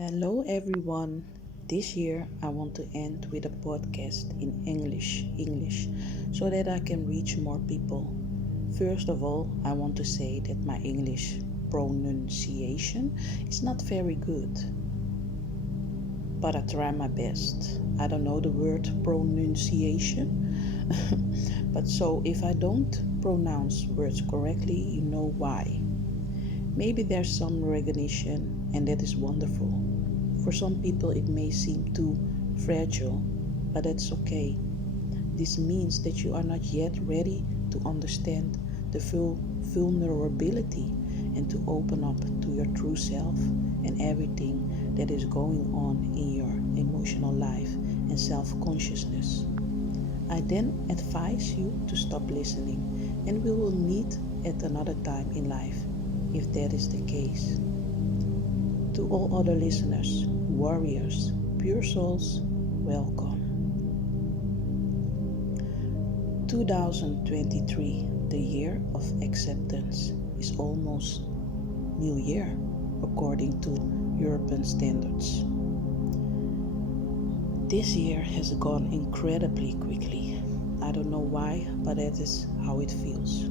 Hello everyone. This year I want to end with a podcast in English, so that I can reach more people. First of all, I want to say that my English pronunciation is not very good, but I try my best. I don't know the word pronunciation, but so if I don't pronounce words correctly, you know why. Maybe there's some recognition, and that is wonderful. For some people, it may seem too fragile, but that's okay. This means that you are not yet ready to understand the full vulnerability and to open up to your true self and everything that is going on in your emotional life and self consciousness. I then advise you to stop listening, and we will meet at another time in life if that is the case. To all other listeners, warriors, pure souls, welcome. 2023, the year of acceptance, is almost New Year according to European standards. This year has gone incredibly quickly. I don't know why, but that is how it feels.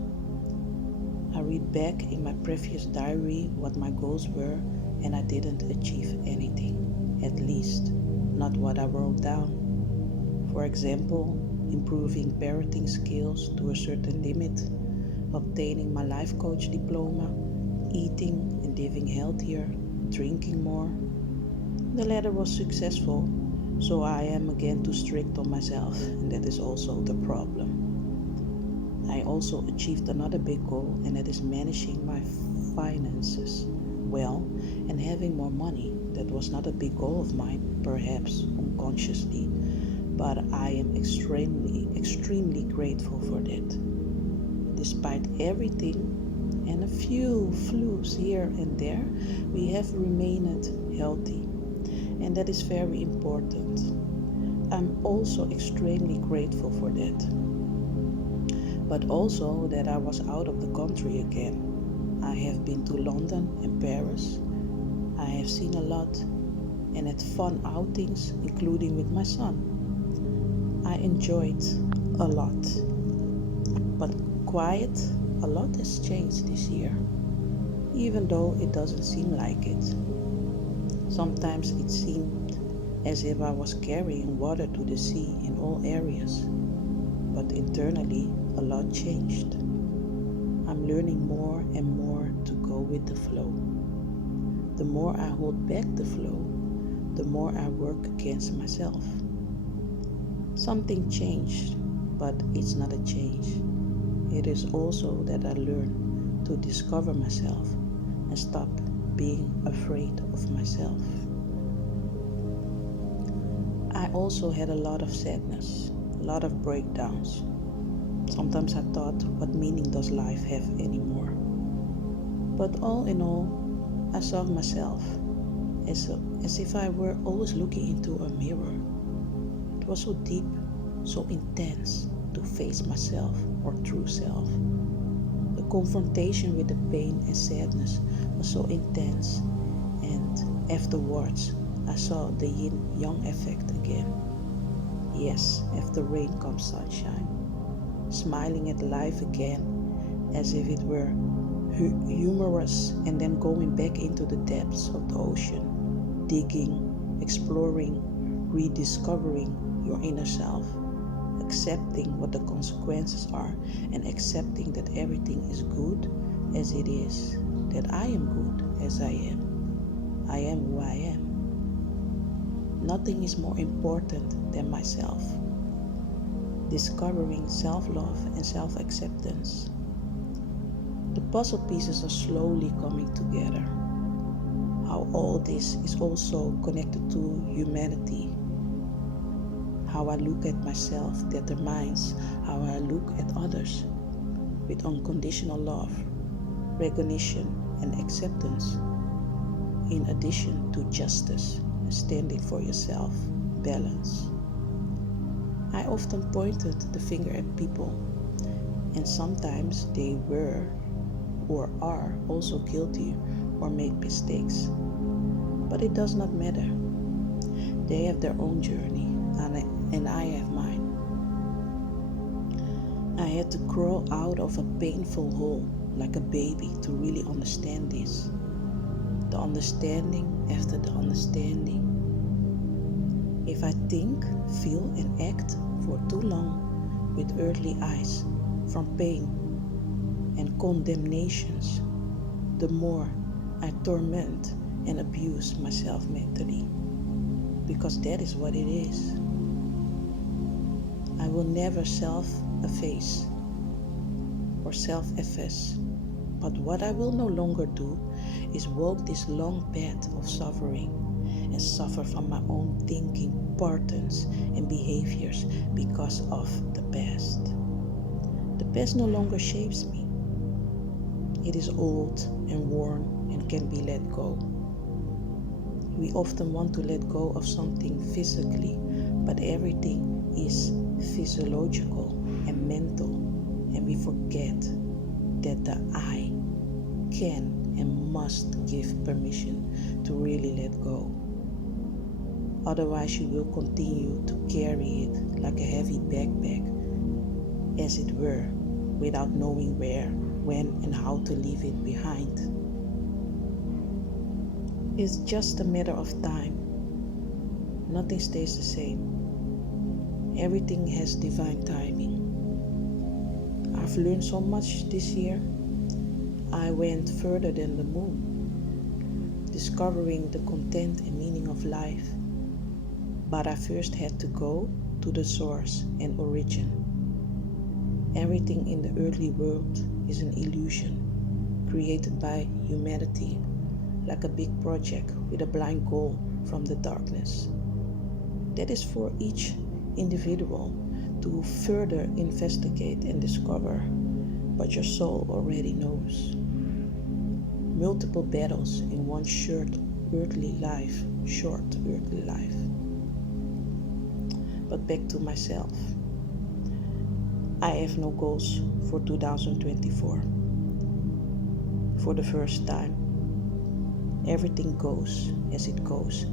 I read back in my previous diary what my goals were, and I didn't achieve anything, at least not what I wrote down. For example, improving parenting skills to a certain limit, obtaining my life coach diploma, eating and living healthier, drinking more. The latter was successful, so I am again too strict on myself, and that is also the problem. I also achieved another big goal, and that is managing my finances well and having more money. That was not a big goal of mine, perhaps unconsciously, but I am extremely grateful for that. Despite everything and a few flus here and there, we have remained healthy, and that is very important. I'm also extremely grateful for that, but also that I was out of the country again. I have been to London and Paris. I have seen a lot and had fun outings, including with my son. I enjoyed a lot, but quiet, a lot has changed this year, even though it doesn't seem like it. Sometimes it seemed as if I was carrying water to the sea in all areas, but internally a lot changed. I'm learning more and more to go with the flow. The more I hold back the flow, the more I work against myself. Something changed, but it's not a change. It is also that I learn to discover myself and stop being afraid of myself. I also had a lot of sadness, a lot of breakdowns. Sometimes I thought, what meaning does life have anymore? But all in all, I saw myself as if I were always looking into a mirror. It was so deep, so intense to face myself or true self. The confrontation with the pain and sadness was so intense, and afterwards I saw the yin-yang effect again. Yes, after rain comes sunshine. Smiling at life again as if it were humorous, and then going back into the depths of the ocean, digging, exploring, rediscovering your inner self, accepting what the consequences are, and accepting that everything is good as it is, that I am good as I am. I am who I am. Nothing is more important than myself. Discovering self-love and self-acceptance. The puzzle pieces are slowly coming together. How all this is also connected to humanity. How I look at myself determines how I look at others, with unconditional love, recognition, and acceptance, in addition to justice and standing for yourself, balance. I often pointed the finger at people, and sometimes they were or are also guilty or make mistakes. but it does not matter. They have their own journey, and I have mine. I had to crawl out of a painful hole like a baby to really understand this. The understanding after the understanding. If I think, feel, and act for too long with earthly eyes from pain and condemnations, the more I torment and abuse myself mentally, because that is what it is. I will never self-efface or self-efface, but what I will no longer do is walk this long path of suffering and suffer from my own thinking patterns and behaviors because of the past. The past no longer shapes me. It is old and worn and can be let go. We often want to let go of something physically, but everything is physiological and mental, and we forget that the I can and must give permission to really let go. Otherwise, you will continue to carry it like a heavy backpack, as it were, without knowing where, when, and how to leave it behind. It's just a matter of time. Nothing stays the same. Everything has divine timing. I've learned so much this year. I went further than the moon, discovering the content and meaning of life. But I first had to go to the source and origin. Everything in the earthly world is an illusion created by humanity, like a big project with a blind goal from the darkness. That is for each individual to further investigate and discover, but your soul already knows. Multiple battles in one short earthly life. But back to myself. I have no goals for 2024. For the first time, everything goes as it goes,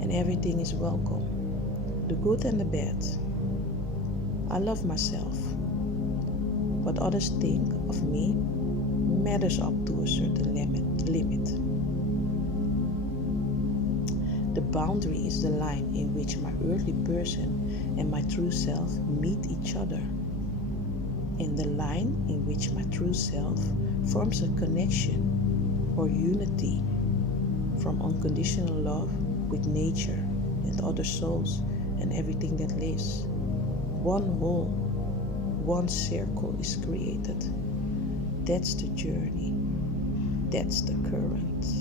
and everything is welcome, the good and the bad. I love myself. What others think of me matters up to a certain limit. The boundary is the line in which my earthly person and my true self meet each other, and the line in which my true self forms a connection or unity from unconditional love with nature and other souls and everything that lives. One whole, one circle is created. That's the journey. That's the current.